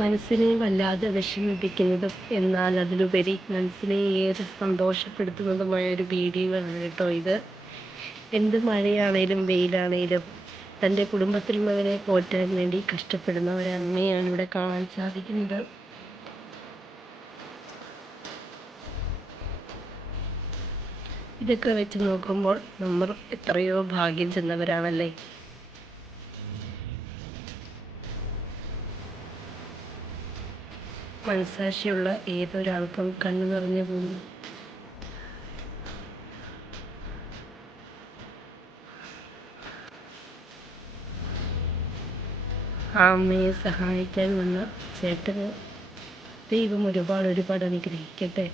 മനസ്സിനെ വല്ലാതെ വിഷമിപ്പിക്കുന്നതും എന്നാൽ അതിലുപരി മനസ്സിനെ ഏറെ സന്തോഷപ്പെടുത്തുന്നതുമായ ഒരു വീഡിയോ ആണ് കേട്ടോ ഇത്. എന്ത് മഴയാണേലും വെയിലാണേലും തന്റെ കുടുംബത്തിലുള്ളവരെ പോറ്റാൻ വേണ്ടി കഷ്ടപ്പെടുന്ന ഒരു അമ്മയാണ് ഇവിടെ കാണാൻ സാധിക്കുന്നത്. ഇതൊക്കെ വെച്ച് നോക്കുമ്പോൾ നമ്മൾ എത്രയോ ഭാഗ്യം ചെന്നവരാണല്ലേ? മനസാക്ഷിയുള്ള ഏതൊരാൾക്കും കണ്ണു നിറഞ്ഞു പോകും ആ അമ്മയെ സഹായിക്കാൻ വന്ന ചേട്ടന് ദൈവം ഒരുപാട് ഒരുപാട് അനുഗ്രഹിക്കട്ടെ.